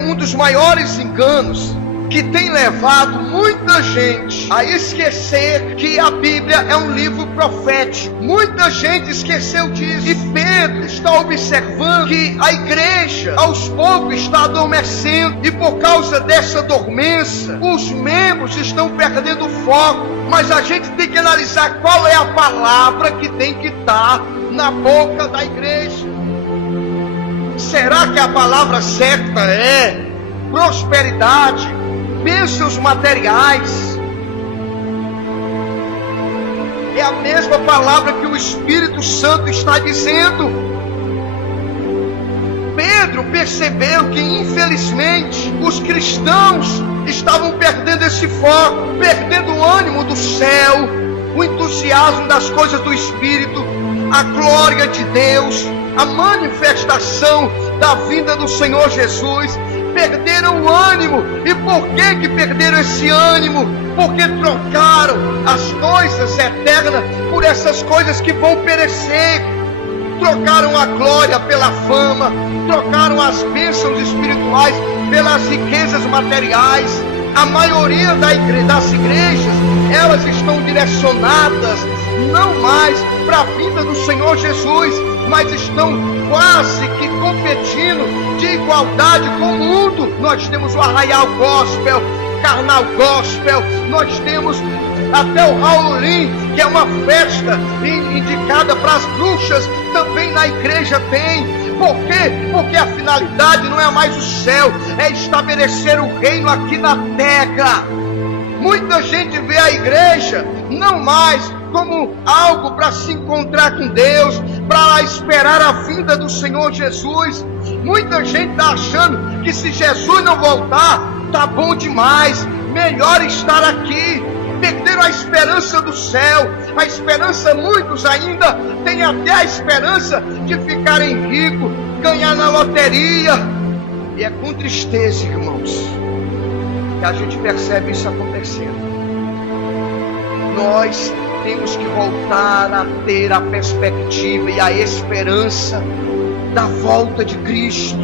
Um dos maiores enganos que tem levado muita gente a esquecer que a Bíblia é um livro profético. Muita gente esqueceu disso. E Pedro está observando que a igreja aos poucos está adormecendo. E por causa dessa dormência, os membros estão perdendo o foco. Mas a gente tem que analisar qual é a palavra que tem que estar na boca da igreja. Será que a palavra certa é prosperidade, bênçãos materiais? É a mesma palavra que o Espírito Santo está dizendo. Pedro percebeu que, infelizmente, os cristãos estavam perdendo esse foco, perdendo o ânimo do céu, o entusiasmo das coisas do Espírito, a glória de Deus, a manifestação da vinda do Senhor Jesus. Perderam o ânimo. E por que perderam esse ânimo? Porque trocaram as coisas eternas por essas coisas que vão perecer. Trocaram a glória pela fama, trocaram as bênçãos espirituais pelas riquezas materiais. A maioria das igrejas, elas estão direcionadas não mais para a vinda do Senhor Jesus, mas estão quase que competindo de igualdade com o mundo. Nós temos o Arraial Gospel, Carnal Gospel, nós temos até o Halloween, que é uma festa indicada para as bruxas, também na igreja tem. Por quê? Porque a finalidade não é mais o céu, é estabelecer o reino aqui na terra. Muita gente vê a igreja não mais como algo para se encontrar com Deus, para esperar a vinda do Senhor Jesus. Muita gente está achando que se Jesus não voltar, tá bom demais, melhor estar aqui. Perderam a esperança do céu, a esperança, muitos ainda têm até a esperança de ficarem ricos, ganhar na loteria. E é com tristeza, irmãos, que a gente percebe isso acontecendo. Nós temos que voltar a ter a perspectiva e a esperança da volta de Cristo.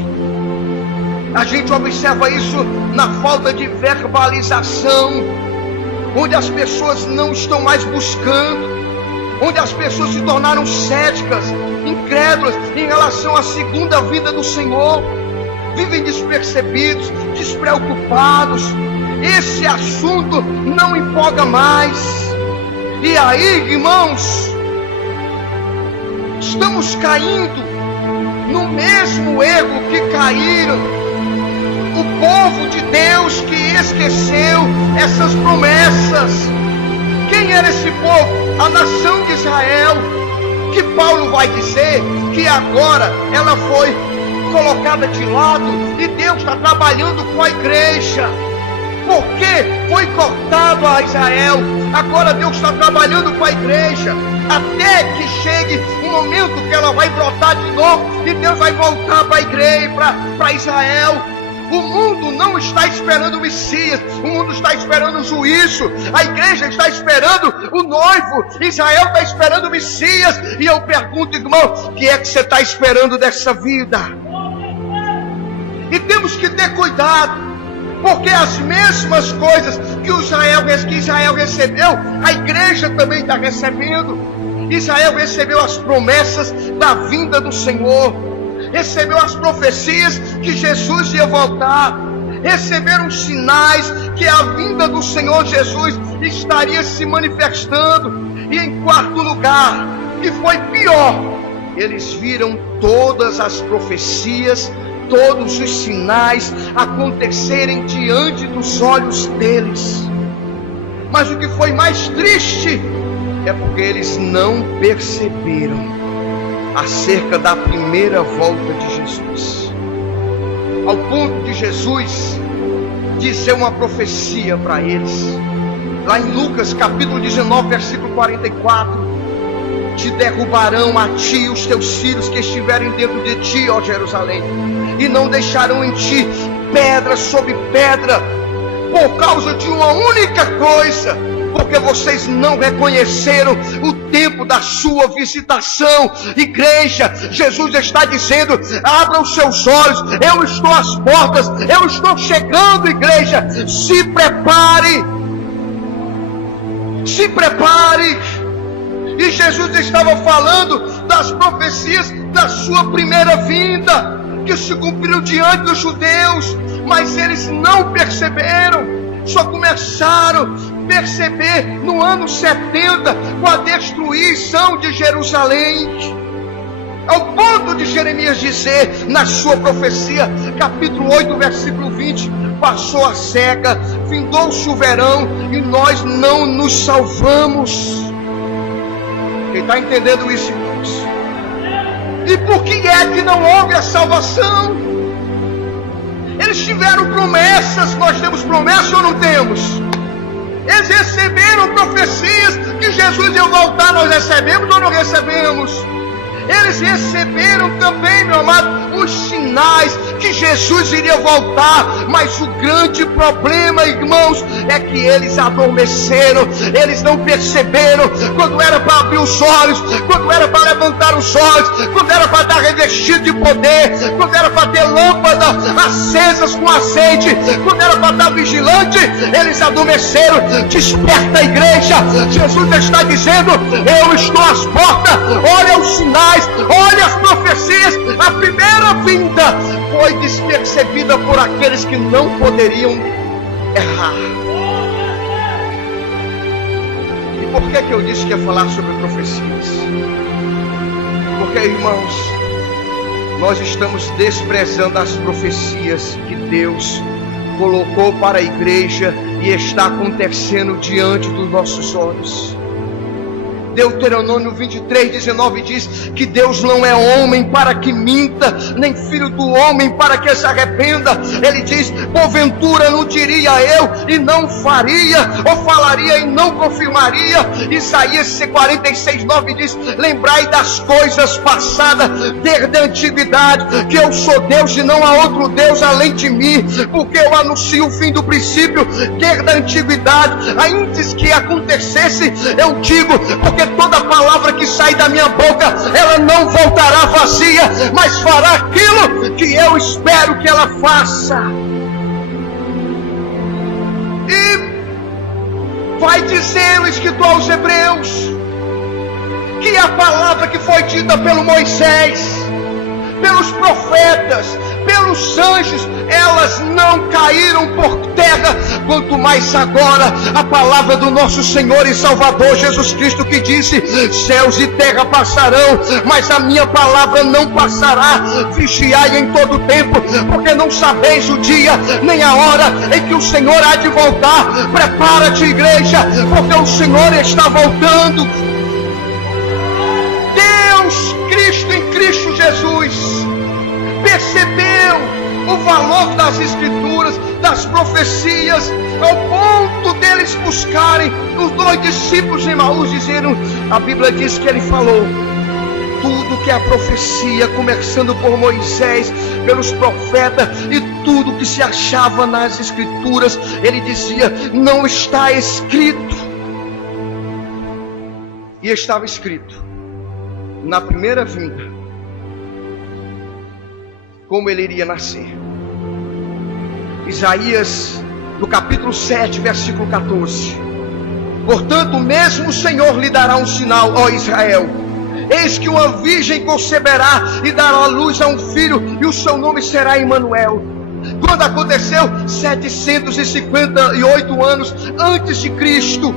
A gente observa isso na falta de verbalização, onde as pessoas não estão mais buscando, onde as pessoas se tornaram céticas, incrédulas em relação à segunda vinda do Senhor, vivem despercebidos, despreocupados. Esse assunto não empolga mais. E aí, irmãos, estamos caindo no mesmo erro que caíram o povo de Deus, que esqueceu essas promessas. Quem era esse povo? A nação de Israel, que Paulo vai dizer que agora ela foi colocada de lado e Deus está trabalhando com a igreja. Porque foi cortado a Israel, agora Deus está trabalhando com a igreja, até que chegue um momento que ela vai brotar de novo, e Deus vai voltar para a igreja, para Israel. O mundo não está esperando o Messias, o mundo está esperando o juízo, a igreja está esperando o noivo, Israel está esperando o Messias. E eu pergunto, irmão, o que é que você está esperando dessa vida? E temos que ter cuidado, porque as mesmas coisas que Israel recebeu, a igreja também está recebendo. Israel recebeu as promessas da vinda do Senhor, recebeu as profecias que Jesus ia voltar, receberam sinais que a vinda do Senhor Jesus estaria se manifestando. E em quarto lugar, que foi pior, eles viram todas as profecias, todos os sinais acontecerem diante dos olhos deles. Mas o que foi mais triste é porque eles não perceberam acerca da primeira volta de Jesus, ao ponto de Jesus dizer uma profecia para eles, lá em Lucas capítulo 19, versículo 44: te derrubarão a ti e os teus filhos que estiverem dentro de ti, ó Jerusalém, e não deixarão em ti pedra sobre pedra, por causa de uma única coisa, porque vocês não reconheceram o tempo da sua visitação. Igreja, Jesus está dizendo: abram os seus olhos, eu estou às portas, eu estou chegando. Igreja, se prepare, se prepare. E Jesus estava falando das profecias da sua primeira vinda, que se cumpriram diante dos judeus, mas eles não perceberam, só começaram a perceber no ano 70, com a destruição de Jerusalém, ao ponto de Jeremias dizer na sua profecia, capítulo 8, versículo 20: passou a seca, findou-se o verão e nós não nos salvamos. Quem está entendendo isso, irmãos? E por que é que não houve a salvação? Eles tiveram promessas. Nós temos promessa ou não temos? Eles receberam profecias que Jesus ia voltar. Nós recebemos ou não recebemos? Eles receberam também, meu amado, os sinais que Jesus iria voltar. Mas o grande problema, irmãos, é que eles adormeceram. Eles não perceberam quando era para abrir os olhos, quando era para levantar os olhos, quando era para dar revestido de poder, quando era para ter lâmpadas acesas com azeite, quando era para estar vigilante. Eles adormeceram. Desperta, igreja. Jesus está dizendo: eu estou às portas. Olha os sinais, olha as profecias. A primeira vinda foi despercebida por aqueles que não poderiam errar. E por que eu disse que ia falar sobre profecias? Porque, irmãos, nós estamos desprezando as profecias que Deus colocou para a igreja e está acontecendo diante dos nossos olhos. Deuteronômio 23:19 diz que Deus não é homem para que minta, nem filho do homem para que se arrependa. Ele diz: porventura não diria eu e não faria, ou falaria e não confirmaria. Isaías 46:9 diz: lembrai das coisas passadas desde a antiguidade, que eu sou Deus e não há outro Deus além de mim, porque eu anuncio o fim do princípio desde a antiguidade. Antes que acontecesse, eu digo, porque toda palavra que sai da minha boca, ela não voltará vazia, mas fará aquilo que eu espero que ela faça. E vai dizer o escritor aos Hebreus que a palavra que foi dita pelo Moisés, pelos profetas, pelos anjos, elas não caíram por terra, quanto mais agora a palavra do nosso Senhor e Salvador Jesus Cristo, que disse: céus e terra passarão, mas a minha palavra não passará. Vigiai em todo tempo, porque não sabeis o dia nem a hora em que o Senhor há de voltar. Prepara-te, igreja, porque o Senhor está voltando. Deus, Cristo em Cristo Jesus, percebeu o valor das escrituras, das profecias, ao ponto deles buscarem os 2 discípulos de Emaús, dizendo, a Bíblia diz que ele falou tudo que é a profecia, começando por Moisés, pelos profetas e tudo que se achava nas escrituras. Ele dizia: não está escrito. E estava escrito na primeira vinda como ele iria nascer. Isaías, no capítulo 7, versículo 14: portanto, mesmo o Senhor lhe dará um sinal, ó Israel: eis que uma virgem conceberá e dará à luz a um filho, e o seu nome será Emanuel. Quando aconteceu 758 anos antes de Cristo,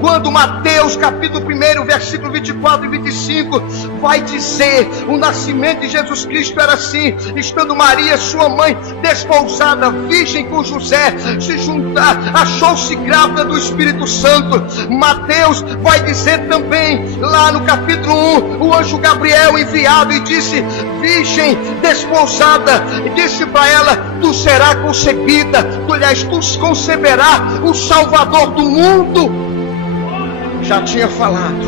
quando Mateus capítulo 1, versículo 24 e 25 vai dizer, o nascimento de Jesus Cristo era assim: estando Maria, sua mãe, desposada, virgem com José, se juntar, achou-se grávida do Espírito Santo. Mateus vai dizer também, lá no capítulo 1, o anjo Gabriel enviado e disse: virgem desposada, e disse para ela: tu serás concebida, tu conceberás o Salvador do mundo. Já tinha falado.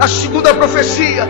A segunda profecia,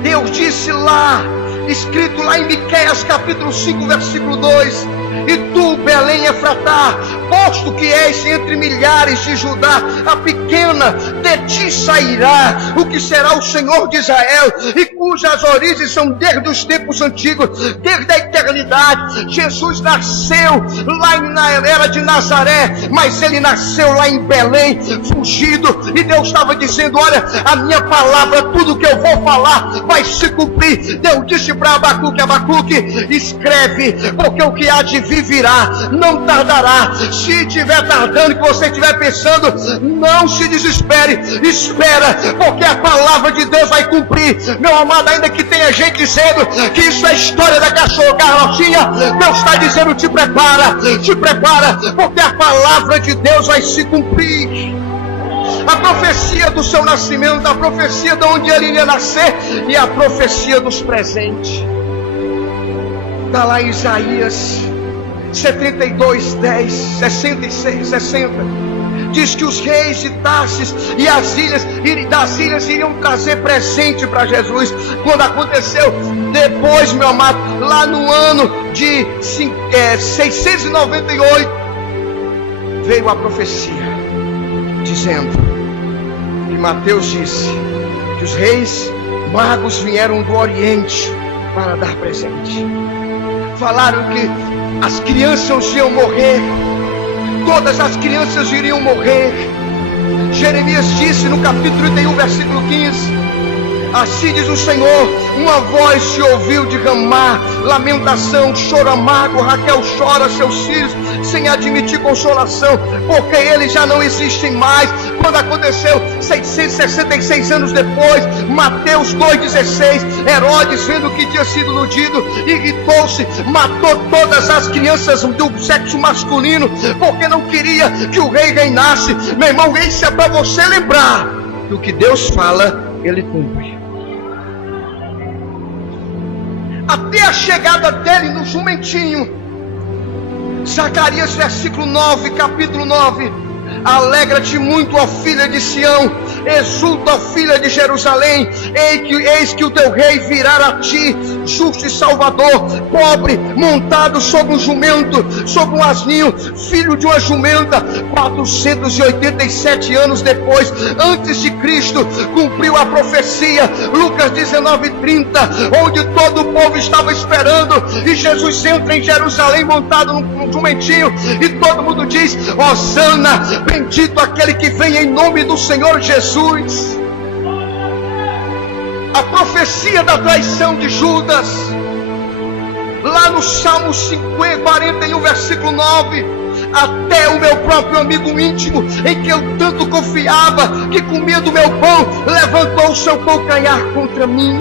Deus disse lá, escrito lá em Miqueias capítulo 5, versículo 2: E tu, Belém Efratá, posto que és entre milhares de Judá, a pequena, de ti sairá o que será o Senhor de Israel, e cujas origens são desde os tempos antigos, desde a eternidade. Jesus nasceu lá na era de Nazaré, mas ele nasceu lá em Belém, fugido, e Deus estava dizendo: olha, a minha palavra, tudo que eu vou falar vai se cumprir. Deus disse para Abacuque: Abacuque, escreve, porque o que há de vir virá, não tardará. Se estiver tardando, que você estiver pensando, não se desespere, espera, porque a palavra de Deus vai cumprir. Meu amado, ainda que tenha gente dizendo que isso é história da cachorra carrocinha, Deus está dizendo: te prepara, porque a palavra de Deus vai se cumprir. A profecia do seu nascimento, a profecia de onde ele ia nascer, e a profecia dos presentes. Está lá em Isaías 72, 10, 66, 60. Diz que os reis de Tarsis e das ilhas iriam trazer presente para Jesus. Quando aconteceu depois, meu amado, lá no ano de 698, veio a profecia dizendo, e Mateus disse, que os reis magos vieram do Oriente para dar presente. Falaram que as crianças iam morrer, todas as crianças iriam morrer. Jeremias disse no capítulo 31, versículo 15: assim diz o Senhor, uma voz se ouviu de Ramá, lamentação, choro amargo, Raquel chora seus filhos, sem admitir consolação, porque eles já não existem mais. Quando aconteceu 666 anos depois, Mateus 2,16, Herodes, vendo que tinha sido iludido, irritou-se, matou todas as crianças do sexo masculino, porque não queria que o rei reinasse. Meu irmão, isso é para você lembrar que o que Deus fala, ele cumpre. Até a chegada dele no jumentinho, Zacarias versículo 9, capítulo 9: alegra-te muito, ó filha de Sião, exulta, ó filha de Jerusalém, eis que o teu rei virá a ti, justo e salvador, pobre, montado sobre um jumento, sobre um asninho, filho de uma jumenta. 487 anos depois, antes de Cristo, cumpriu a profecia, Lucas 19:30, onde todo o povo estava esperando, e Jesus entra em Jerusalém montado num jumentinho, e todo mundo diz: Hosana, bendito aquele que vem em nome do Senhor Jesus. A profecia da traição de Judas, lá no Salmo 41, versículo 9: até o meu próprio amigo íntimo, em que eu tanto confiava, que comia do meu pão, levantou o seu calcanhar contra mim.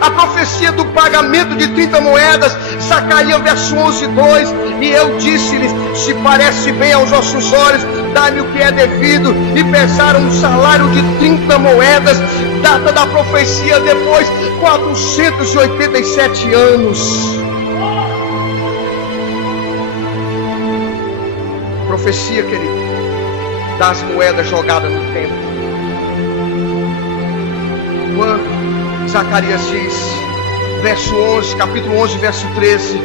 A profecia do pagamento de 30 moedas, Zacarias verso 11, 2: e eu disse-lhes: se parece bem aos vossos olhos, dá-me o que é devido. E pesaram um salário de 30 moedas. Data da profecia depois, 487 anos. Profecia, querido, das moedas jogadas no templo. Quando Zacarias diz, verso 11, capítulo 11, verso 13,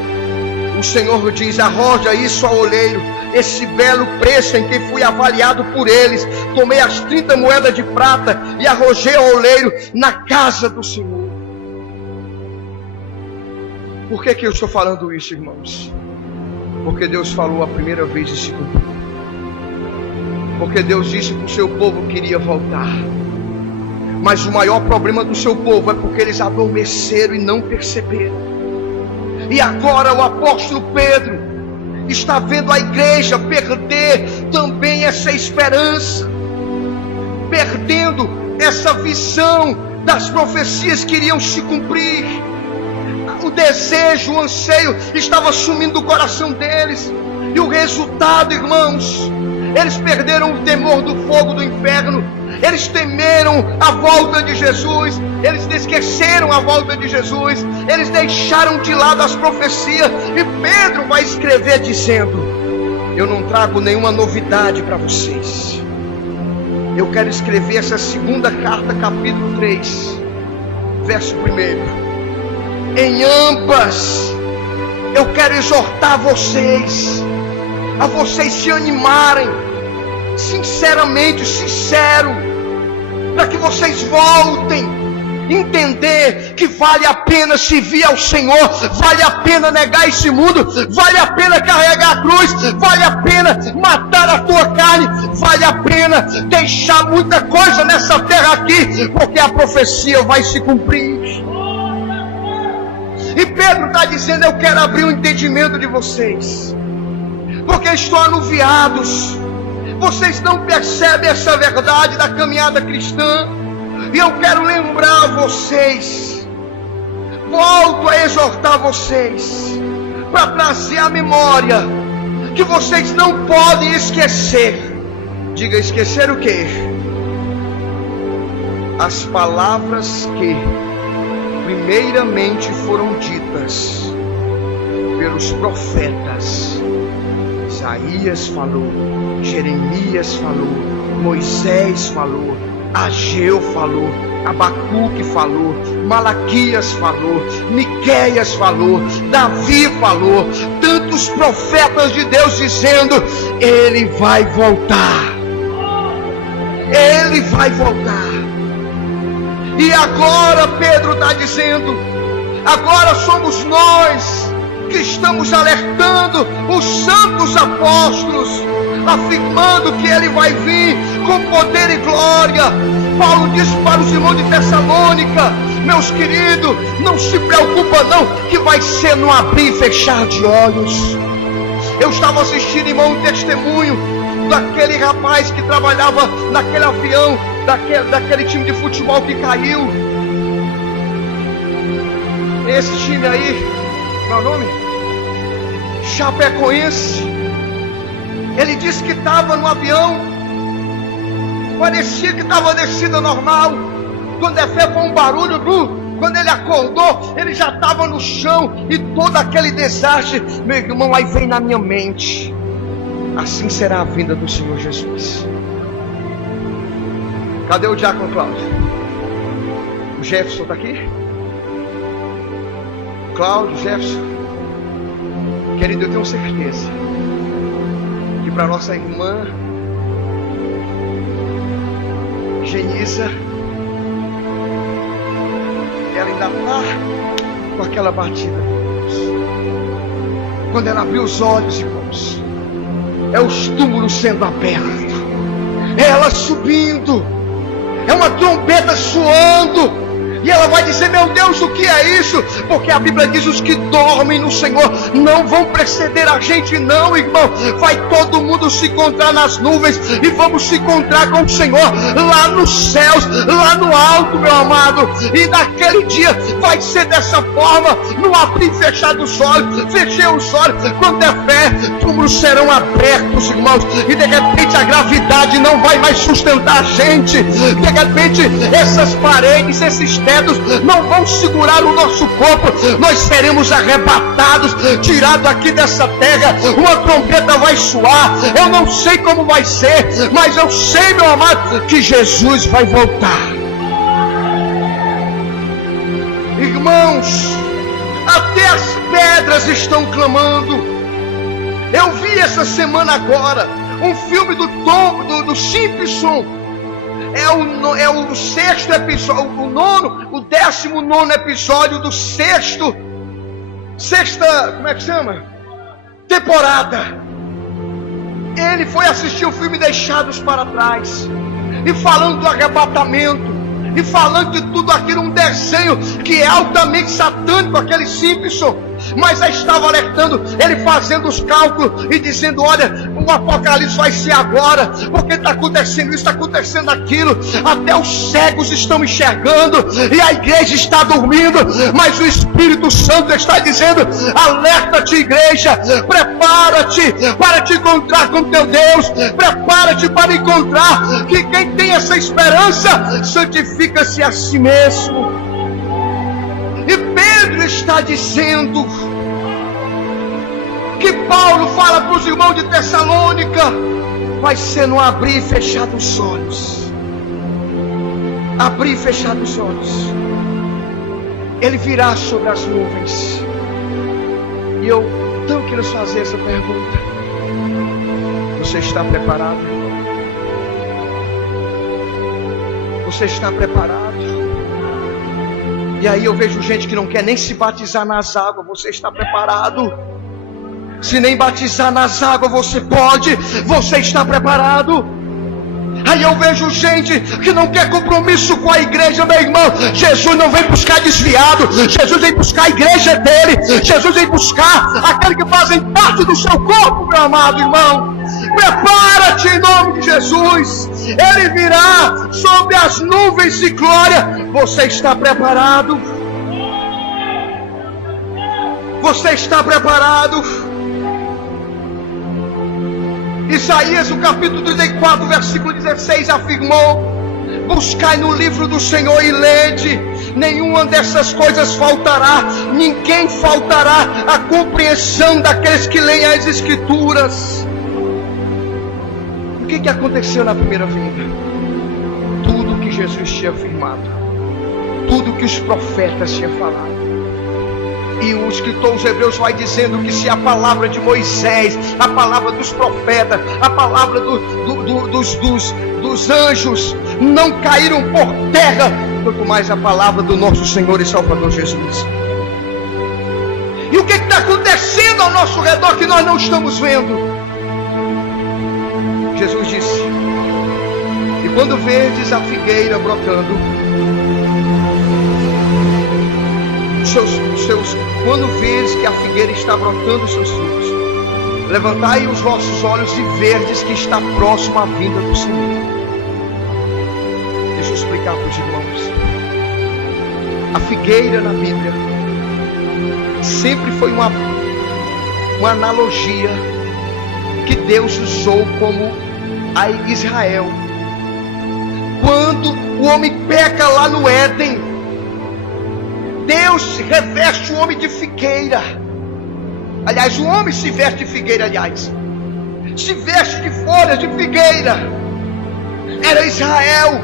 o Senhor diz: arroja isso ao oleiro, esse belo preço em que fui avaliado por eles. Tomei as 30 moedas de prata e arrojei ao oleiro na casa do Senhor. Por que eu estou falando isso, irmãos? Porque Deus falou a primeira vez e se cumpriu. Porque Deus disse que o seu povo queria voltar. Mas o maior problema do seu povo é porque eles adormeceram e não perceberam. E agora o apóstolo Pedro está vendo a igreja perder também essa esperança, perdendo essa visão das profecias que iriam se cumprir. O desejo, o anseio estava sumindo do coração deles. E o resultado, irmãos, eles perderam o temor do fogo do inferno. Eles temeram a volta de Jesus. Eles esqueceram a volta de Jesus. Eles deixaram de lado as profecias. E Pedro vai escrever dizendo: eu não trago nenhuma novidade para vocês. Eu quero escrever essa segunda carta, capítulo 3, verso 1. Em ambas eu quero exortar vocês, a vocês se animarem, sinceramente, sincero, para que vocês voltem, entender que vale a pena servir ao Senhor, vale a pena negar esse mundo, vale a pena carregar a cruz, vale a pena matar a tua carne, vale a pena deixar muita coisa nessa terra aqui, porque a profecia vai se cumprir. E Pedro está dizendo: eu quero abrir o entendimento de vocês, porque estão anuviados, vocês não percebem essa verdade da caminhada cristã. E eu quero lembrar vocês, volto a exortar vocês, para trazer à memória, que vocês não podem esquecer. Diga: esquecer o quê? As palavras que primeiramente foram ditas pelos profetas. Isaías falou, Jeremias falou, Moisés falou, Ageu falou, Abacuque falou, Malaquias falou, Miqueias falou, Davi falou, tantos profetas de Deus dizendo: ele vai voltar, ele vai voltar. E agora Pedro está dizendo, agora somos nós que estamos alertando os santos apóstolos, afirmando que ele vai vir com poder e glória. Paulo disse para os irmãos de Tessalônica: meus queridos, não se preocupa não, que vai ser no abrir e fechar de olhos. Eu estava assistindo, irmão, um testemunho daquele rapaz que trabalhava naquele avião, daquele time de futebol que caiu. Esse time aí, qual é o nome? Chapecoense. Ele disse que estava no avião, parecia que estava descida normal. Quando foi um barulho, quando ele acordou, ele já estava no chão, e todo aquele desastre, meu irmão, aí vem na minha mente: assim será a vinda do Senhor Jesus. Cadê o diácono Cláudio? O Jefferson está aqui? Cláudio, Jefferson. Querido, eu tenho certeza que para nossa irmã Genisa, ela ainda está com aquela batida, quando ela abriu os olhos, irmãos, é os túmulos sendo abertos, é ela subindo, é uma trombeta soando, e ela vai dizer: meu Deus, o que é isso? Porque a Bíblia diz: os que dormem no Senhor não vão preceder a gente, não, irmão. Vai todo mundo se encontrar nas nuvens, e vamos se encontrar com o Senhor lá nos céus, lá no alto, meu amado. E naquele dia vai ser dessa forma, no abrir e fechar dos olhos. Fechei os olhos, quando é fé, túmulos serão abertos, irmãos, e de repente a gravidade não vai mais sustentar a gente. De repente essas paredes, esses tetos não vão segurar o nosso corpo. Nós seremos arrebatados, tirados aqui dessa terra. Uma trombeta vai soar. Eu não sei como vai ser, mas eu sei, meu amado, que Jesus vai voltar. Irmãos, até as pedras estão clamando. Eu vi essa semana agora um filme do Simpson. É o sexto episódio, o 19º episódio do sexta, como é que chama? Temporada. Ele foi assistir o filme Deixados para Trás, e falando do arrebatamento, e falando de tudo aquilo, um desenho que é altamente satânico, aquele Simpson, mas já estava alertando, ele fazendo os cálculos e dizendo: olha, o apocalipse vai ser agora, porque está acontecendo isso, está acontecendo aquilo, até os cegos estão enxergando, e a igreja está dormindo, mas o Espírito Santo está dizendo: alerta-te, igreja, prepara-te para te encontrar com teu Deus, prepara-te para encontrar que quem tem essa esperança santifica-se a si mesmo. E Pedro está dizendo que Paulo fala para os irmãos de Tessalônica: vai ser no abrir e fechar dos olhos. Abrir e fechar dos olhos. Ele virá sobre as nuvens, E eu tenho que lhes fazer essa pergunta: você está preparado? Você está preparado? E aí eu vejo gente que não quer nem se batizar nas águas. Você está preparado? Se nem batizar nas águas você pode, você está preparado? Aí eu vejo gente que não quer compromisso com a igreja, meu irmão. Jesus não vem buscar desviado, Jesus vem buscar a igreja dele, Jesus vem buscar aqueles que fazem parte do seu corpo, meu amado irmão. Prepara-te em nome de Jesus. Ele virá sobre as nuvens de glória. Você está preparado? Você está preparado? Isaías, o capítulo 34, versículo 16, afirmou: buscai no livro do Senhor e lede, nenhuma dessas coisas faltará, ninguém faltará a compreensão daqueles que leem as Escrituras. O que aconteceu na primeira vinda? Tudo que Jesus tinha afirmado, tudo que os profetas tinham falado. E o escritor aos Hebreus vai dizendo que se a palavra de Moisés, a palavra dos profetas, a palavra dos anjos não caíram por terra, quanto mais a palavra do nosso Senhor e Salvador Jesus. E o que está acontecendo ao nosso redor que nós não estamos vendo? Jesus disse: e quando verdes a figueira brotando, quando vês que a figueira está brotando os seus frutos, levantai os vossos olhos e verdes que está próximo à vinda do Senhor. Deixa eu explicar para os irmãos. A figueira na Bíblia sempre foi uma analogia que Deus usou como a Israel. Quando o homem peca lá no Éden, Deus reveste o homem de figueira. Aliás, o homem se veste de figueira, se veste de folhas de figueira. Era Israel,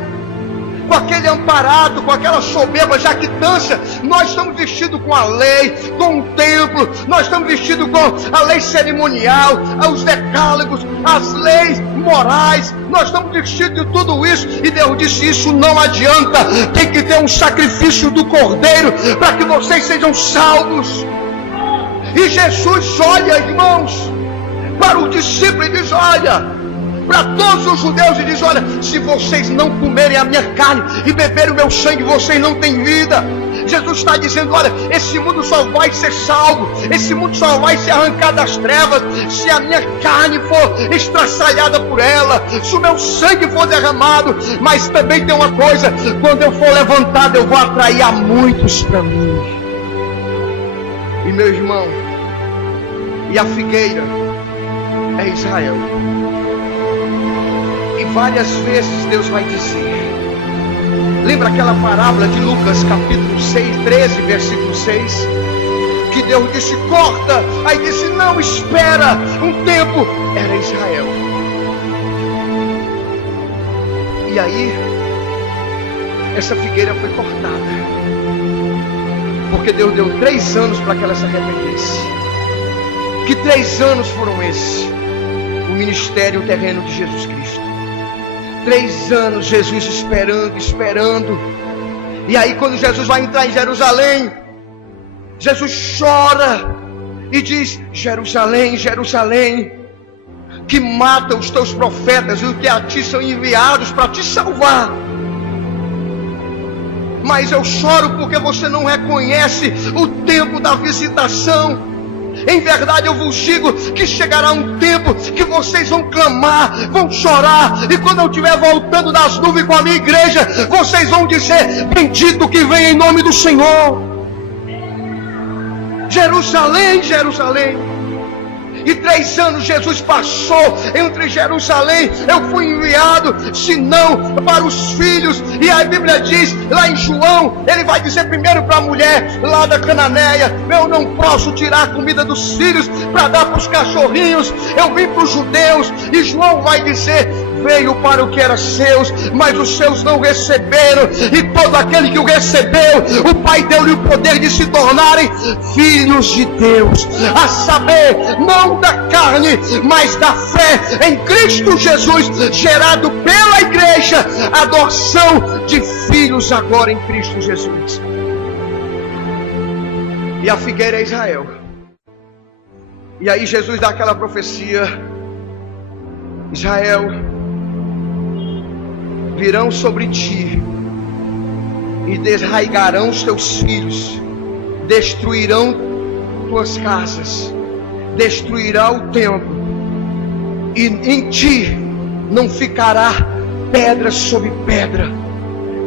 com aquele amparado, com aquela soberba jactância. Nós estamos vestidos com a lei, com o templo, nós estamos vestidos com a lei cerimonial, os decálogos, as leis morais. Nós estamos vestidos de tudo isso. E Deus disse: isso não adianta, tem que ter um sacrifício do Cordeiro para que vocês sejam salvos. E Jesus olha, irmãos, para os discípulos e diz: olha, para todos os judeus, e diz: olha, se vocês não comerem a minha carne e beberem o meu sangue, vocês não têm vida. Jesus está dizendo: olha, esse mundo só vai ser salvo, esse mundo só vai ser arrancado das trevas se a minha carne for estraçalhada por ela, se o meu sangue for derramado. Mas também tem uma coisa: quando eu for levantado, eu vou atrair a muitos para mim. E meu irmão, e a figueira é Israel. E várias vezes Deus vai dizer, lembra aquela parábola de Lucas capítulo 6, 13, versículo 6? Que Deus disse: corta. Aí disse: não, espera um tempo. Era Israel. E aí essa figueira foi cortada, porque Deus deu 3 anos para que ela se arrependesse. Que 3 anos foram esses? O ministério terreno de Jesus Cristo. 3 anos Jesus esperando. E aí quando Jesus vai entrar em Jerusalém, Jesus chora e diz: Jerusalém, Jerusalém, que mata os teus profetas e os que a ti são enviados para te salvar. Mas eu choro porque você não reconhece o tempo da visitação. Em verdade eu vos digo que chegará um tempo que vocês vão clamar, vão chorar, e quando eu estiver voltando das nuvens com a minha igreja, vocês vão dizer: bendito que vem em nome do Senhor. Jerusalém, Jerusalém. E 3 anos Jesus passou entre Jerusalém. Eu fui enviado, senão para os filhos. E a Bíblia diz lá em João, ele vai dizer primeiro para a mulher lá da Cananeia: eu não posso tirar a comida dos filhos para dar para os cachorrinhos. Eu vim para os judeus. E João vai dizer: veio para o que era seus, mas os seus não receberam. E todo aquele que o recebeu, o Pai deu-lhe o poder de se tornarem filhos de Deus, a saber, não da carne, mas da fé em Cristo Jesus, gerado pela igreja, a adoção de filhos agora em Cristo Jesus. E a figueira é Israel. E aí Jesus dá aquela profecia: Israel, virão sobre ti e desraigarão os teus filhos, destruirão tuas casas, destruirá o templo, e em ti não ficará pedra sobre pedra,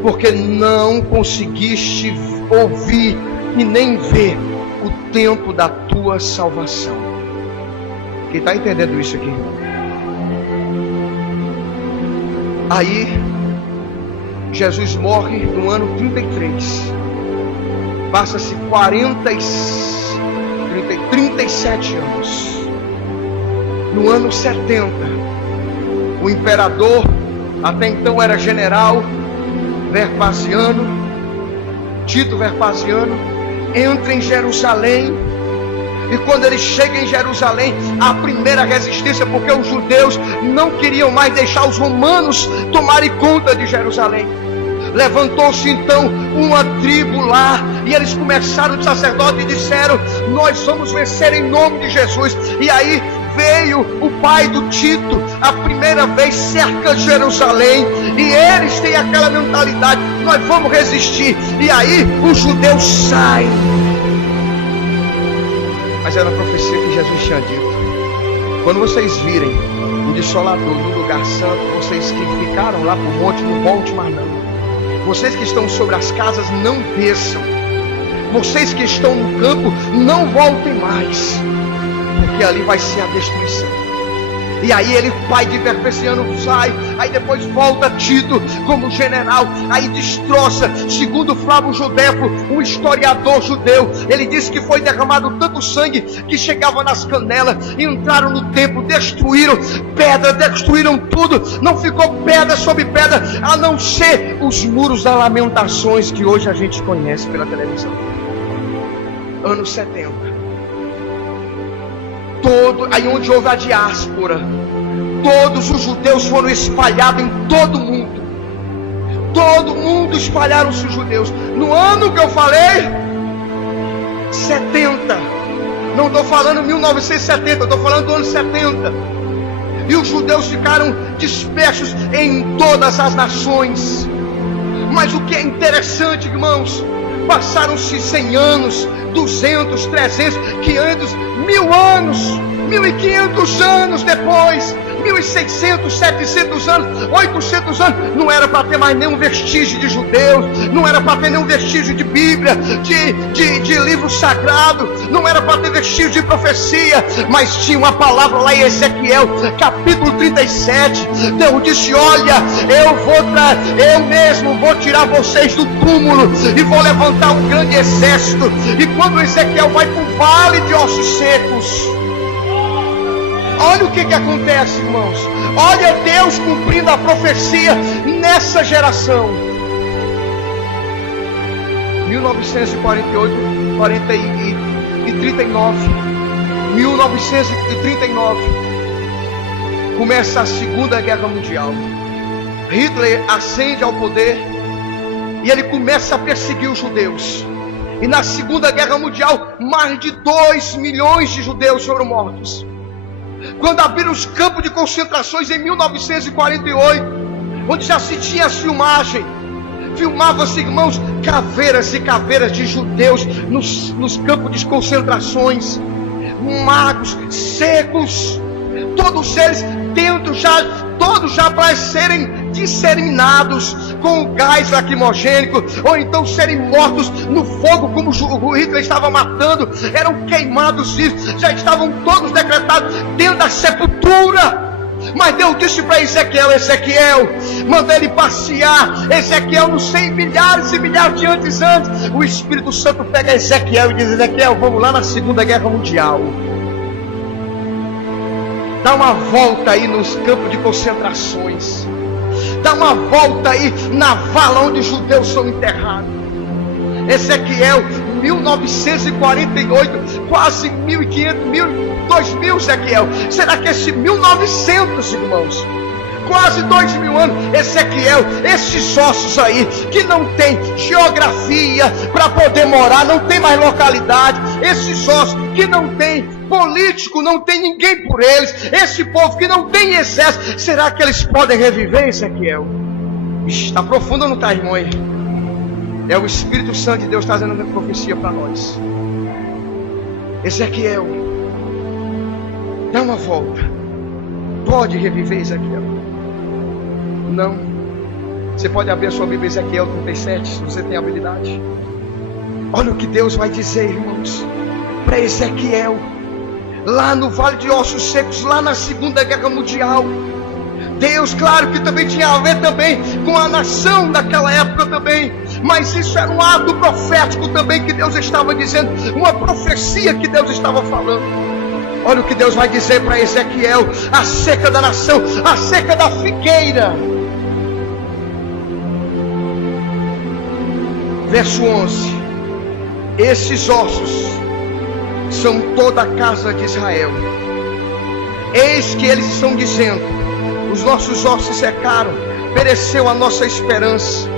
porque não conseguiste ouvir e nem ver o tempo da tua salvação. Quem está entendendo isso aqui? Aí Jesus morre no ano 33. Passa-se 37 anos. No ano 70, o imperador, até então era general, Tito Vespasiano, entra em Jerusalém. E quando ele chega em Jerusalém, a primeira resistência, porque os judeus não queriam mais deixar os romanos tomarem conta de Jerusalém. Levantou-se então uma tribo lá, e eles começaram, os sacerdotes disseram: nós vamos vencer em nome de Jesus. E aí veio o pai do Tito, a primeira vez cerca Jerusalém, e eles têm aquela mentalidade: nós vamos resistir. E aí os judeus saem. Mas era a profecia que Jesus tinha dito: quando vocês virem o Dissolador no lugar santo, vocês que ficaram lá por monte, não volte mais não. Vocês que estão sobre as casas, não desçam. Vocês que estão no campo, não voltem mais, porque ali vai ser a destruição. E aí ele, pai de Vespasiano, sai. Aí depois volta Tito como general. Aí destroça. Segundo Flávio Josefo, um historiador judeu, ele disse que foi derramado tanto sangue que chegava nas canelas. Entraram no templo, destruíram pedra, destruíram tudo. Não ficou pedra sobre pedra, a não ser os muros das lamentações que hoje a gente conhece pela televisão. Anos 70. Aí onde houve a diáspora, todos os judeus foram espalhados em todo o mundo. Todo mundo espalharam-se os judeus. No ano que eu falei, 70. Não estou falando 1970, estou falando do ano 70. E os judeus ficaram dispersos em todas as nações. Mas o que é interessante, irmãos, passaram-se 100 anos, 200, 300, 500, 1000 anos, 1500 anos depois, 1600, 700 anos, 800 anos, não era para ter mais nenhum vestígio de judeus, não era para ter nenhum vestígio de Bíblia, de livro sagrado, não era para ter vestígio de profecia, mas tinha uma palavra lá em Ezequiel, capítulo 37, Deus disse: olha, eu mesmo vou tirar vocês do túmulo, e vou levantar um grande exército. E quando Ezequiel vai para o vale de ossos secos, olha o que acontece, irmãos. Olha Deus cumprindo a profecia nessa geração. 1948, 1939, começa a Segunda Guerra Mundial. Hitler ascende ao poder e ele começa a perseguir os judeus. E na Segunda Guerra Mundial, mais de 2 milhões de judeus foram mortos. Quando abriram os campos de concentrações em 1948, onde já se tinha as filmagens, filmava-se, irmãos, caveiras e caveiras de judeus nos campos de concentrações, magos, secos, todos eles dentro todos já para serem disseminados com gás lacrimogênico, ou então serem mortos no fogo, como o Hitler estava matando, eram queimados vivos, já estavam todos decretados dentro da sepultura. Mas Deus disse para Ezequiel, manda ele passear. Ezequiel, não sei, milhares e milhares de anos antes, o Espírito Santo pega Ezequiel e diz: Ezequiel, vamos lá na Segunda Guerra Mundial. Dá uma volta aí nos campos de concentrações. Dá uma volta aí na vala onde os judeus são enterrados. Ezequiel, 1948, quase 1.500, 2.000, Ezequiel. Será que esse 1900, irmãos? Quase 2.000 anos, Ezequiel, esses ossos aí, que não tem geografia para poder morar, não tem mais localidade, esses ossos que não tem político, não tem ninguém por eles, esse povo que não tem exército, será que eles podem reviver, Ezequiel? Está profundo ou não está, irmão? É o Espírito Santo de Deus trazendo a profecia para nós. Ezequiel, dá uma volta. Pode reviver, Ezequiel? Não. Você pode abrir a sua Bíblia, Ezequiel 37, se você tem habilidade. Olha o que Deus vai dizer, irmãos, para Ezequiel, lá no Vale de Ossos Secos, lá na Segunda Guerra Mundial. Deus, claro que também tinha a ver também com a nação daquela época também, mas isso era um ato profético também que Deus estava dizendo, uma profecia que Deus estava falando. Olha o que Deus vai dizer para Ezequiel: a seca da nação, a seca da figueira. Verso 11: esses ossos são toda a casa de Israel. Eis que eles estão dizendo: os nossos ossos se secaram, pereceu a nossa esperança.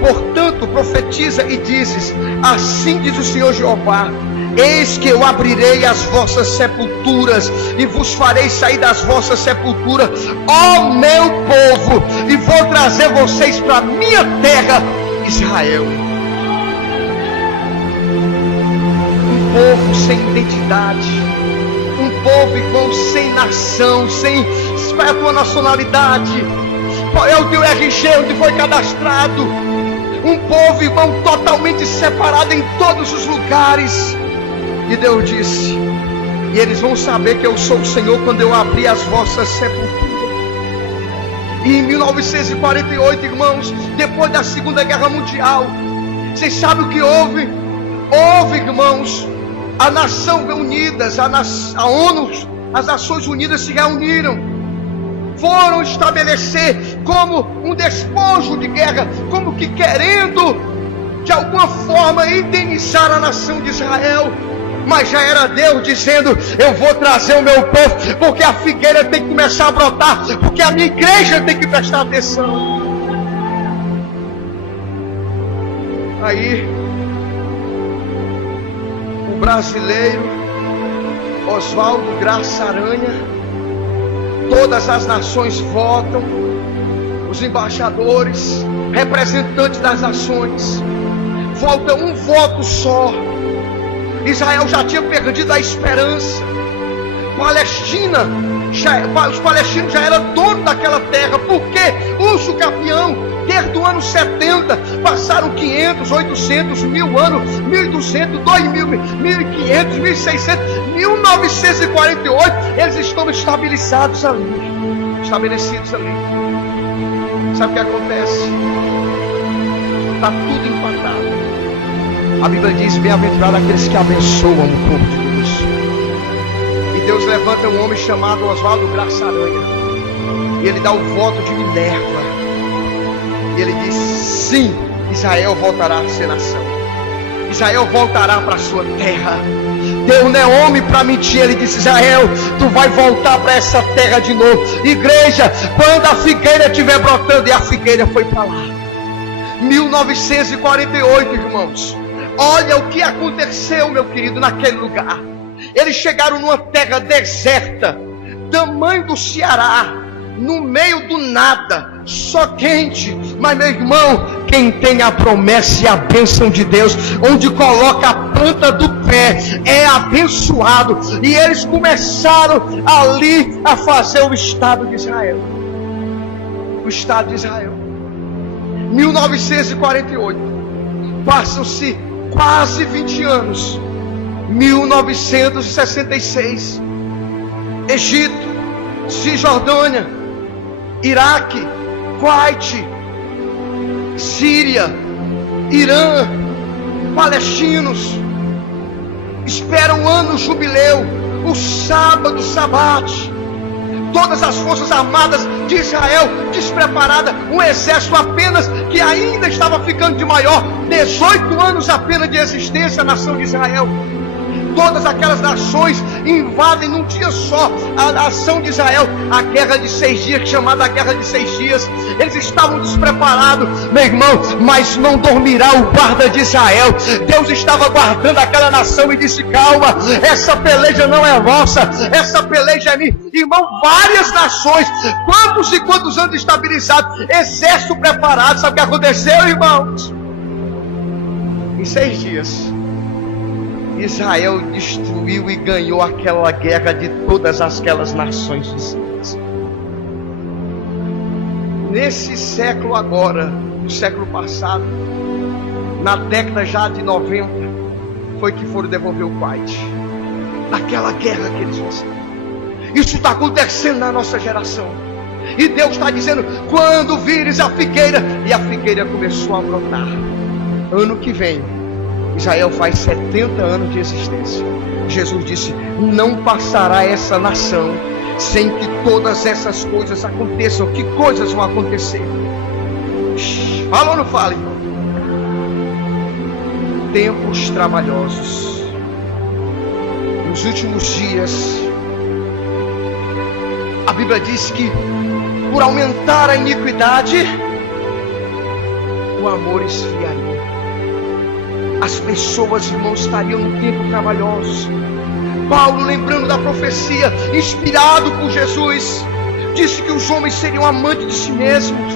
Portanto, profetiza e dizes: assim diz o Senhor Jeová: eis que eu abrirei as vossas sepulturas e vos farei sair das vossas sepulturas, ó meu povo, e vou trazer vocês para a minha terra, Israel. Um povo sem identidade, um povo, irmão, sem nação, sem... Qual é a tua nacionalidade? Qual é o teu RG, onde foi cadastrado? Um povo, irmão, totalmente separado em todos os lugares. E Deus disse: e eles vão saber que eu sou o Senhor quando eu abrir as vossas sepulturas. E em 1948, irmãos, depois da Segunda Guerra Mundial, vocês sabem o que houve? Houve, irmãos, a nação unidas, a ONU, as Nações Unidas se reuniram, foram estabelecer como um despojo de guerra, como que querendo de alguma forma indenizar a nação de Israel. Mas já era Deus dizendo: eu vou trazer o meu povo, porque a figueira tem que começar a brotar, porque a minha igreja tem que prestar atenção. Aí o brasileiro Oswaldo Graça Aranha, todas as nações votam, os embaixadores, representantes das nações, falta um voto só. Israel já tinha perdido a esperança. Os palestinos já eram donos daquela terra, porque Urso Capião, desde o ano 70, passaram 500, 800, 1000 anos, 1200, 2000, 1500, 1600, 1948, eles estão estabelecidos ali. Sabe o que acontece? Está tudo empatado. A Bíblia diz: bem-aventurado aqueles que abençoam o povo de Deus. E Deus levanta um homem chamado Oswaldo Graça Aranha, e ele dá o voto de Minerva, e ele diz: sim, Israel voltará a ser nação, Israel voltará para a sua terra. Deus não é homem para mentir. Ele disse: Israel, tu vai voltar para essa terra de novo. Igreja, quando a figueira estiver brotando, e a figueira foi para lá. 1948, irmãos, olha o que aconteceu, meu querido, naquele lugar. Eles chegaram numa terra deserta, tamanho do Ceará, no meio do nada, só quente. Mas, meu irmão, quem tem a promessa e a bênção de Deus, onde coloca a planta do pé, é abençoado. E eles começaram ali a fazer o Estado de Israel. O Estado de Israel. 1948, passam-se quase 20 anos. 1966, Egito, Cisjordânia, Iraque, Kuwait, Síria, Irã, palestinos esperam um ano jubileu, o sábado sabate. todas as forças armadas de Israel despreparada, um exército apenas que ainda estava ficando de maior, 18 anos apenas de existência a nação de Israel. Todas aquelas nações invadem num dia só a nação de Israel. A guerra de 6 dias, chamada a guerra de 6 dias. Eles estavam despreparados, meu irmão, mas não dormirá o guarda de Israel. Deus estava guardando aquela nação e disse: calma, essa peleja não é vossa, essa peleja é minha. Irmão, várias nações, quantos e quantos anos estabilizados, exército preparado. Sabe o que aconteceu, irmãos? Em 6 dias Israel destruiu e ganhou aquela guerra de todas aquelas nações vizinhas. Nesse século agora, no século passado, na década já de 90, foi que foram devolver o Kuwait. Naquela guerra que eles fizeram. Isso está acontecendo na nossa geração. E Deus está dizendo: quando vires a figueira, e a figueira começou a brotar. Ano que vem, Israel faz 70 anos de existência. Jesus disse: não passará essa nação sem que todas essas coisas aconteçam. Que coisas vão acontecer? Fala ou não fala, irmão? Tempos trabalhosos. Nos últimos dias, a Bíblia diz que por aumentar a iniquidade, o amor esfriaria. As pessoas, irmãos, estariam no tempo trabalhosos. Paulo, lembrando da profecia, inspirado por Jesus, disse que os homens seriam amantes de si mesmos,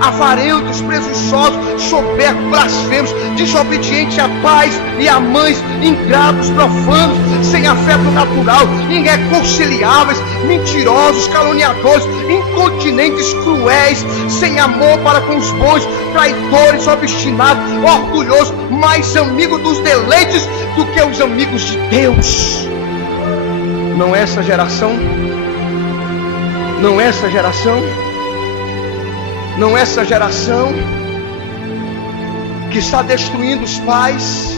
avarentos, presunçosos, soberbos, blasfemos, desobedientes a pais e a mães, ingratos, profanos, sem afeto natural, irreconciliáveis, mentirosos, caluniadores, incontinentes, cruéis, sem amor para com os bons, traidores, obstinados, orgulhosos, mais amigos dos deleites do que os amigos de Deus. Não é essa geração? Não é essa geração? Não é essa geração que está destruindo os pais?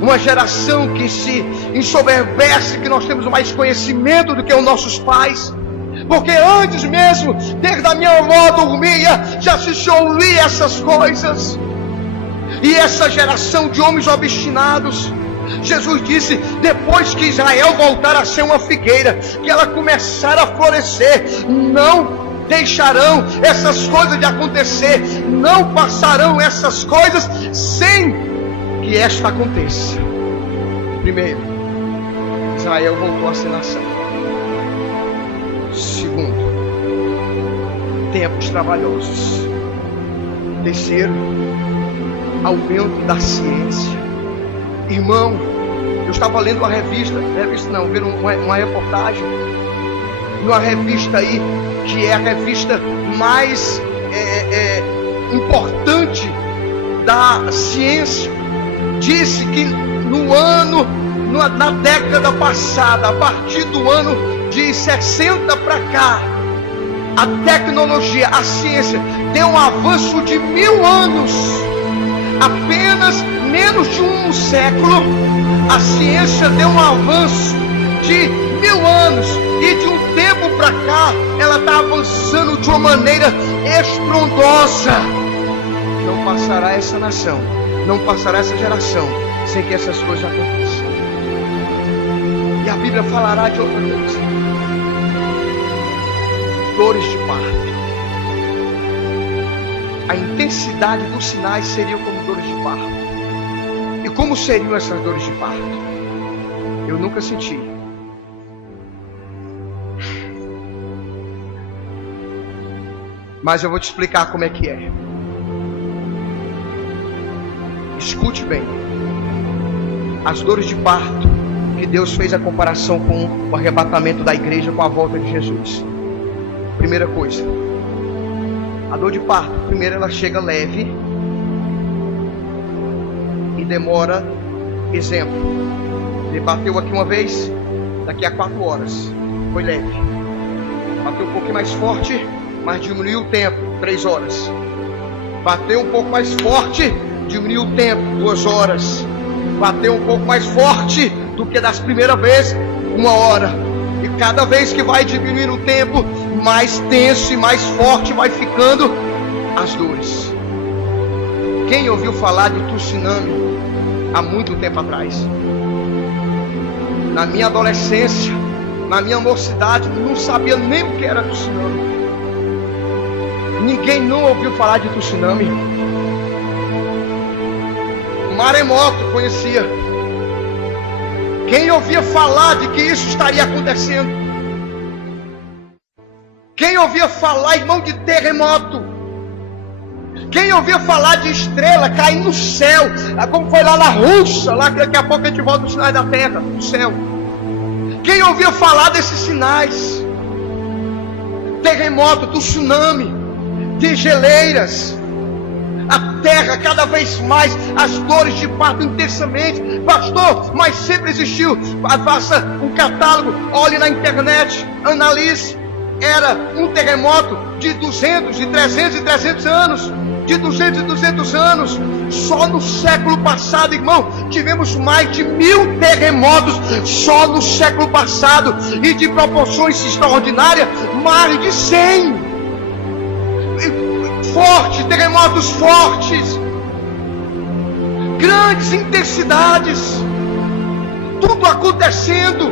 Uma geração que se ensoberbece que nós temos mais conhecimento do que os nossos pais. Porque antes mesmo, desde a minha avó dormia, já se ouvia essas coisas. E essa geração de homens obstinados, Jesus disse: depois que Israel voltar a ser uma figueira, que ela começar a florescer, não deixarão essas coisas de acontecer, não passarão essas coisas sem que esta aconteça. Primeiro, Israel voltou a ser nação. Segundo, tempos trabalhosos. Terceiro, aumento da ciência. Irmão, eu estava lendo uma vendo uma reportagem numa revista aí, que é a revista mais importante da ciência. Disse que na década passada, a partir do ano de 60 para cá, a tecnologia, a ciência deu um avanço de 1000 anos. Apenas menos de um século, a ciência deu um avanço de 1000 anos. E de um tempo para cá, ela está avançando de uma maneira estrondosa. Não passará essa nação, não passará essa geração sem que essas coisas aconteçam. E a Bíblia falará de outra coisa: dores de parto. A intensidade dos sinais seria como dores de parto. E como seriam essas dores de parto? Eu nunca senti. Mas eu vou te explicar como é que é. Escute bem. As dores de parto, que Deus fez a comparação com o arrebatamento da igreja com a volta de Jesus. Primeira coisa, a dor de parto, primeiro ela chega leve e demora. Exemplo, ele bateu aqui uma vez, daqui a 4 horas, foi leve. Bateu um pouquinho mais forte, mas diminuiu o tempo, 3 horas. Bateu um pouco mais forte, diminuiu o tempo, 2 horas. Bateu um pouco mais forte do que das primeiras vezes, 1 hora. E cada vez que vai diminuindo o tempo, mais tenso e mais forte vai ficando as dores. Quem ouviu falar de tsunami há muito tempo atrás? Na minha adolescência, na minha mocidade, não sabia nem o que era tsunami. Ninguém não ouviu falar de tsunami. Maremoto conhecia. Quem ouvia falar de que isso estaria acontecendo? Quem ouvia falar, irmão, de terremoto? Quem ouvia falar de estrela caindo no céu? Como foi lá na Rússia, lá que daqui a pouco a gente volta nos sinais da terra, do céu. Quem ouvia falar desses sinais? Terremoto, tsunami, de geleiras. A terra cada vez mais, as dores de parto intensamente. Pastor, mas sempre existiu. Faça um catálogo, olhe na internet, analise. Era um terremoto de 200, de 300 e 300 anos. De 200 e 200 anos. Só no século passado, irmão, tivemos mais de 1000 terremotos. Só no século passado. E de proporções extraordinárias, mais de 100. Fortes, terremotos fortes, grandes intensidades, tudo acontecendo.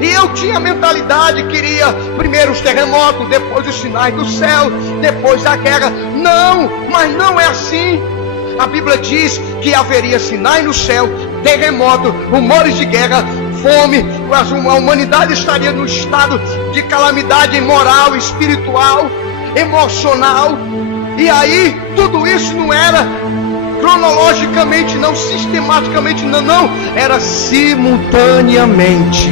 E eu tinha a mentalidade, queria primeiro os terremotos, depois os sinais do céu, depois a guerra. Não, mas não é assim. A Bíblia diz que haveria sinais no céu, terremoto, rumores de guerra, fome, a humanidade estaria num estado de calamidade moral, espiritual, emocional. E aí, tudo isso não era cronologicamente, não, sistematicamente, não, era simultaneamente.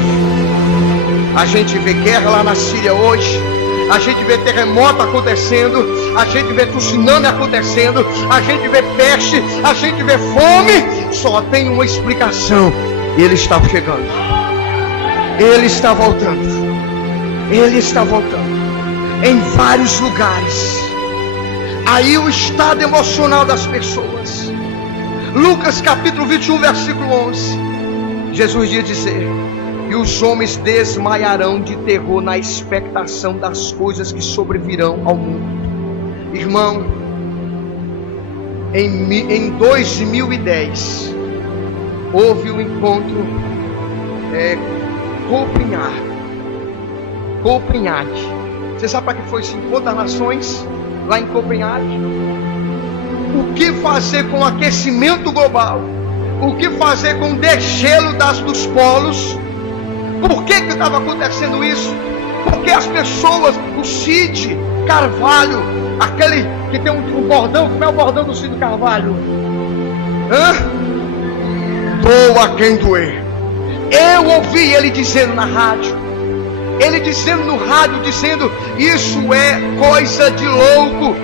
A gente vê guerra lá na Síria hoje, a gente vê terremoto acontecendo, a gente vê tsunami acontecendo, a gente vê peste, a gente vê fome. Só tem uma explicação: Ele está chegando, Ele está voltando, Ele está voltando em vários lugares. Aí o estado emocional das pessoas. Lucas capítulo 21, versículo 11. Jesus ia dizer: e os homens desmaiarão de terror na expectação das coisas que sobrevirão ao mundo. Irmão, em 2010 houve um encontro Copenhague. Você sabe para que foi esse encontro das nações? Lá em Copenhague. O que fazer com o aquecimento global? O que fazer com o degelo dos polos? Por que estava acontecendo isso? Porque as pessoas, o Cid Carvalho, aquele que tem um bordão, como é o bordão do Cid Carvalho? Doa quem doer. Eu ouvi ele dizendo na rádio, ele dizendo no rádio, dizendo: isso é coisa de louco.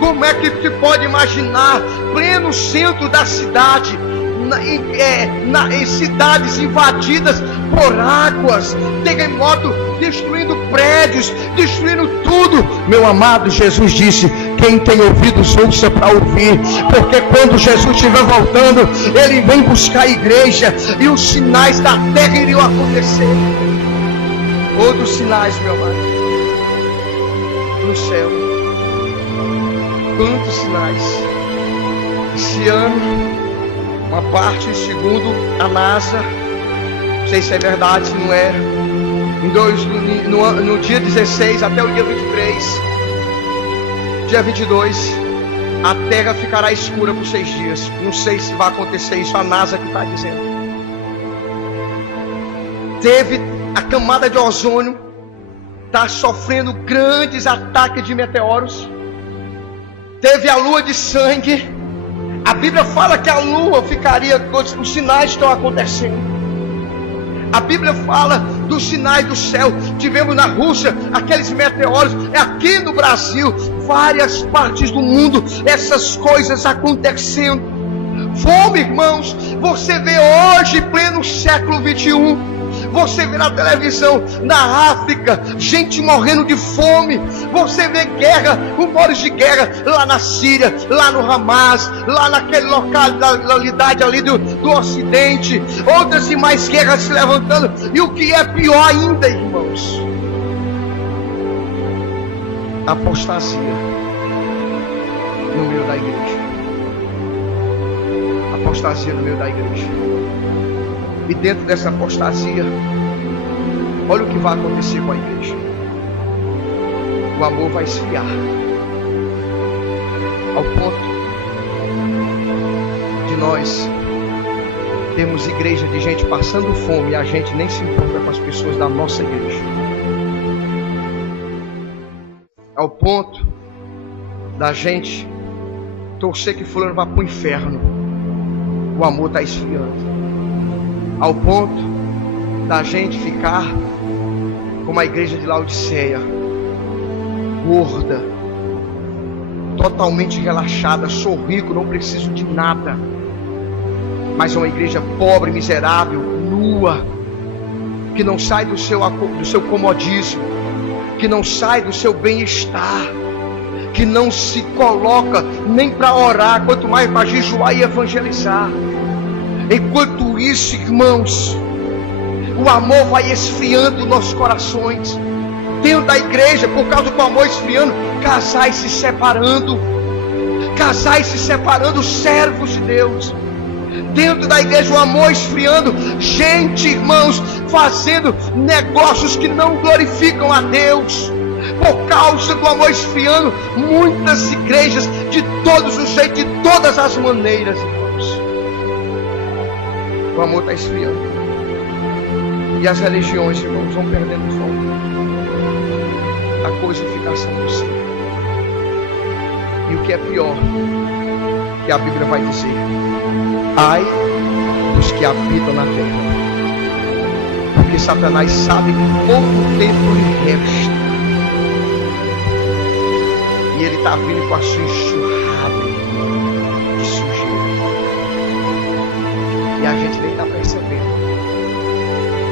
Como é que se pode imaginar, pleno centro da cidade, em cidades invadidas por águas, terremoto destruindo prédios, destruindo tudo? Meu amado, Jesus disse: quem tem ouvidos ouça para ouvir, porque quando Jesus estiver voltando, Ele vem buscar a igreja, e os sinais da terra iriam acontecer. Outros sinais, meu amado, no céu. Quantos sinais? Esse ano, uma parte, segundo a NASA, não sei se é verdade, se não é, no dia 16 até o dia 23, dia 22, a terra ficará escura por 6 dias. Não sei se vai acontecer isso, a NASA que está dizendo. Teve a camada de ozônio, está sofrendo grandes ataques de meteoros. Teve a lua de sangue. A Bíblia fala que a lua ficaria, os sinais estão acontecendo. A Bíblia fala dos sinais do céu. Tivemos na Rússia aqueles meteoros. Aqui no Brasil, várias partes do mundo, essas coisas acontecendo. Fome, irmãos. Você vê hoje, pleno século 21, Você vê na televisão, na África, gente morrendo de fome. Você vê guerra, rumores de guerra lá na Síria, lá no Hamas, lá naquele localidade ali do Ocidente. Outras e mais guerras se levantando. E o que é pior ainda, irmãos, apostasia no meio da igreja. Apostasia no meio da igreja. E dentro dessa apostasia, olha o que vai acontecer com a igreja. O amor vai esfriar, ao ponto de nós termos igreja de gente passando fome e a gente nem se importa com as pessoas da nossa igreja. Ao ponto da gente torcer que fulano vá para o inferno. O amor está esfriando. Ao ponto da gente ficar como a igreja de Laodiceia, gorda, totalmente relaxada. Sou rico, não preciso de nada. Mas é uma igreja pobre, miserável, nua, que não sai do seu comodismo, que não sai do seu bem-estar, que não se coloca nem para orar, quanto mais para jejuar e evangelizar. Enquanto isso, irmãos, o amor vai esfriando nossos corações. Dentro da igreja, por causa do amor esfriando, casais se separando, servos de Deus. Dentro da igreja, o amor esfriando, gente, irmãos, fazendo negócios que não glorificam a Deus. Por causa do amor esfriando, muitas igrejas, de todos os jeitos, de todas as maneiras, irmãos, o amor está esfriando. E as religiões, irmãos, vão perdendo foco. A coisificação do ser. E o que é pior, que a Bíblia vai dizer: ai dos que habitam na terra, porque Satanás sabe que pouco tempo lhe resta, e ele está vindo com a sua enxurrada de sujeira, e a gente nem está percebendo,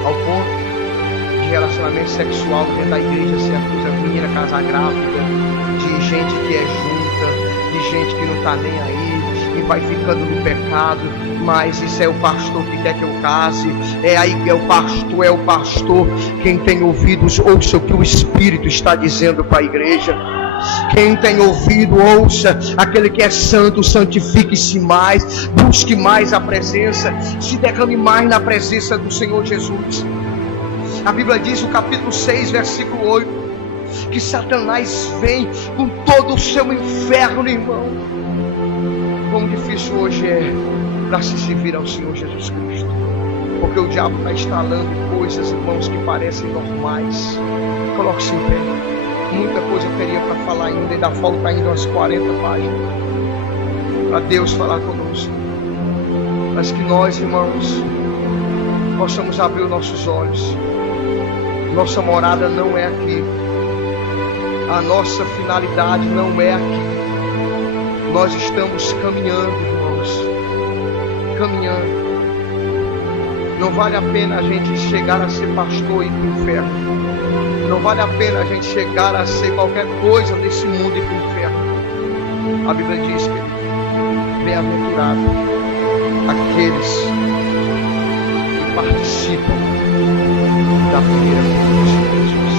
ao ponto de relacionamento sexual dentro da igreja se acusa menina casar grávida, de gente que é junta, de gente que não está nem aí, e vai ficando no pecado. Mas isso é o pastor que quer que eu case, é o pastor. Quem tem ouvidos, ouça o que o Espírito está dizendo para a igreja. Quem tem ouvido, ouça. Aquele que é santo, santifique-se mais, busque mais a presença, se derrame mais na presença do Senhor Jesus. A Bíblia diz, no capítulo 6, versículo 8, que Satanás vem com todo o seu inferno, irmão. Quão difícil hoje é para se servir ao Senhor Jesus Cristo, porque o diabo está instalando coisas, irmãos, que parecem normais. Coloque-se em pé. Muita coisa eu teria para falar ainda falta ainda umas 40 páginas para Deus falar conosco, mas que nós, irmãos, possamos abrir os nossos olhos. Nossa morada não é aqui, a nossa finalidade não é aqui. Nós estamos caminhando, irmãos, caminhando. Não vale a pena a gente chegar a ser pastor e ir para o inferno. Não vale a pena a gente chegar a ser qualquer coisa nesse mundo e ir para o inferno. A Bíblia diz que bem-aventurado aqueles que participam da primeira vinda do Senhor Jesus.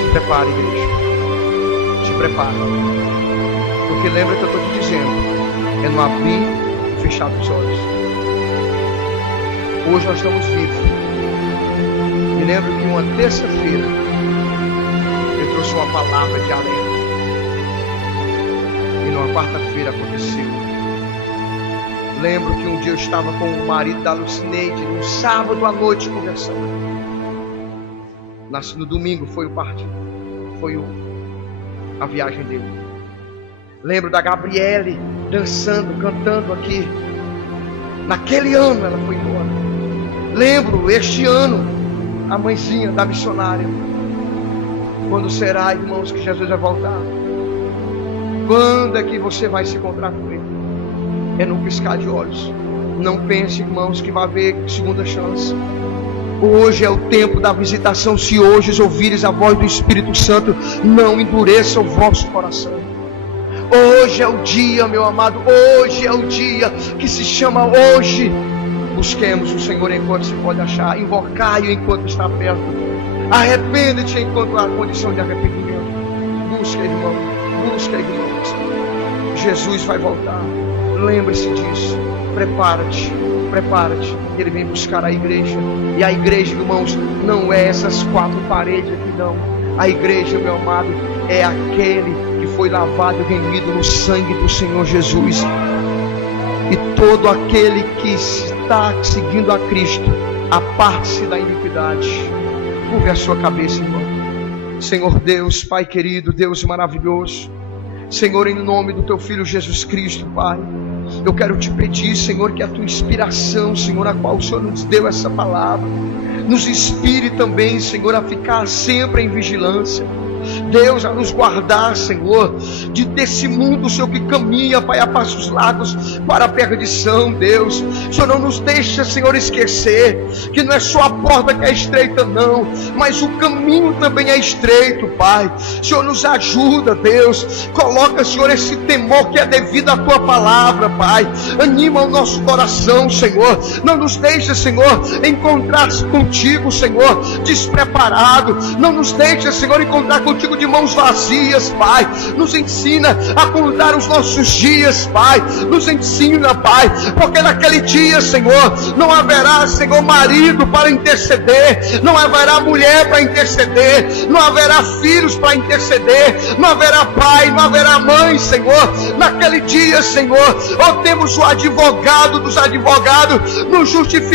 Se prepare, igreja. Se prepare. Porque lembra que eu estou te dizendo, é no abrir e fechar os olhos. Hoje nós estamos vivos. Me lembro que uma terça-feira eu trouxe uma palavra de alerta. E numa quarta-feira aconteceu. Lembro que um dia eu estava com o marido da Lucineide, no sábado à noite, conversando. No domingo foi a viagem dele. Lembro da Gabriele dançando, cantando aqui. Naquele ano ela foi embora. Lembro, este ano, a mãezinha da missionária. Quando será, irmãos, que Jesus vai voltar? Quando é que você vai se encontrar com Ele? É num piscar de olhos. Não pense, irmãos, que vai haver segunda chance. Hoje é o tempo da visitação. Se hoje ouvires a voz do Espírito Santo, não endureça o vosso coração. Hoje é o dia, meu amado. Hoje é o dia que se chama hoje. Busquemos o Senhor enquanto se pode achar. Invocai-o enquanto está perto. Arrepende-te enquanto há condição de arrependimento. Busca, irmão. Busca, irmãos. Jesus vai voltar. Lembre-se disso. Prepara-te. Prepara-te. Ele vem buscar a igreja. E a igreja, irmãos, não é essas 4 paredes aqui, não. A igreja, meu amado, é aquele que foi lavado e remido no sangue do Senhor Jesus. E todo aquele que está seguindo a Cristo, aparte-se da iniquidade. Curve a sua cabeça, irmão. Senhor Deus, Pai querido, Deus maravilhoso, Senhor, em nome do Teu Filho Jesus Cristo, Pai, eu quero Te pedir, Senhor, que a Tua inspiração, Senhor, a qual o Senhor nos deu essa palavra, nos inspire também, Senhor, a ficar sempre em vigilância. Deus, a nos guardar, Senhor, desse mundo, Senhor, que caminha, Pai, a passos largos para a perdição. Deus, Senhor, não nos deixa, Senhor, esquecer que não é só a porta que é estreita, não, mas o caminho também é estreito, Pai. Senhor, nos ajuda, Deus. Coloca, Senhor, esse temor que é devido à Tua palavra, Pai. Anima o nosso coração, Senhor. Não nos deixa, Senhor, encontrar-se contigo, Senhor, despreparado. Não nos deixa, Senhor, encontrar contigo de mãos vazias, Pai. Nos ensina a contar os nossos dias, Pai. Nos ensina, Pai, porque naquele dia, Senhor, não haverá, Senhor, marido para interceder, não haverá mulher para interceder, não haverá filhos para interceder, não haverá pai, não haverá mãe, Senhor. Naquele dia, Senhor, temos o advogado dos advogados, nos justificando.